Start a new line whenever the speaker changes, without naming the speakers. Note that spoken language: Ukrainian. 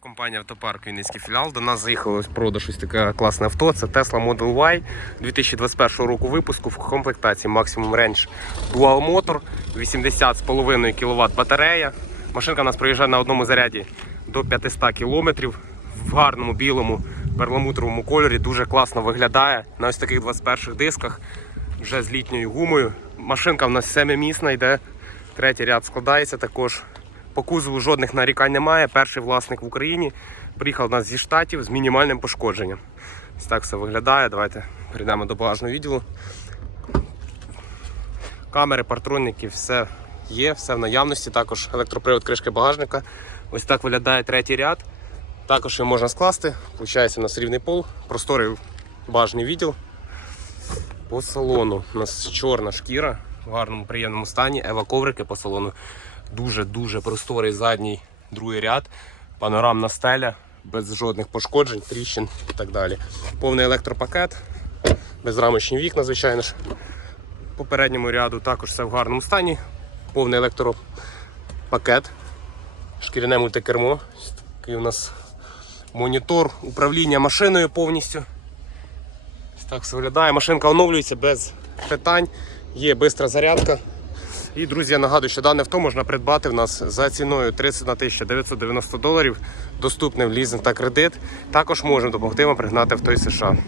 Компанія Автопарк Вінницький філіал. До нас заїхало з продаж ось таке класне авто. Це Tesla Model Y 2021 року випуску в комплектації Maximum Range Dual Motor, 80,5 кВт батарея. Машинка у нас проїжджає на одному заряді до 500 км в гарному білому перламутровому кольорі. Дуже класно виглядає на ось таких 21 дисках, вже з літньою гумою. Машинка в нас семимісна йде. Третій ряд складається також. По кузову жодних нарікань немає. Перший власник в Україні приїхав до нас зі штатів з мінімальним пошкодженням. Ось так все виглядає. Давайте перейдемо до багажного відділу. Камери, партронники, все є, все в наявності. Також електропривод кришки багажника. Ось так виглядає третій ряд. Також його можна скласти. Получається у нас рівний пол, просторий багажний відділ. По салону у нас чорна шкіра в гарному приємному стані. Ева коврики по салону. Дуже-дуже просторий задній другий ряд. Панорамна стеля, без жодних пошкоджень, тріщин і так далі. Повний електропакет, безрамочні вікна, звичайно ж. По передньому ряду також все в гарному стані. Повний електропакет, шкіряне мультикермо. Такий у нас монітор управління машиною повністю. Так виглядає. Машинка оновлюється без питань, є бистра зарядка. І, друзі, я нагадую, що дане авто можна придбати в нас за ціною 31 990 доларів, доступне в лізинг та кредит. Також можемо допомогти вам пригнати авто із США.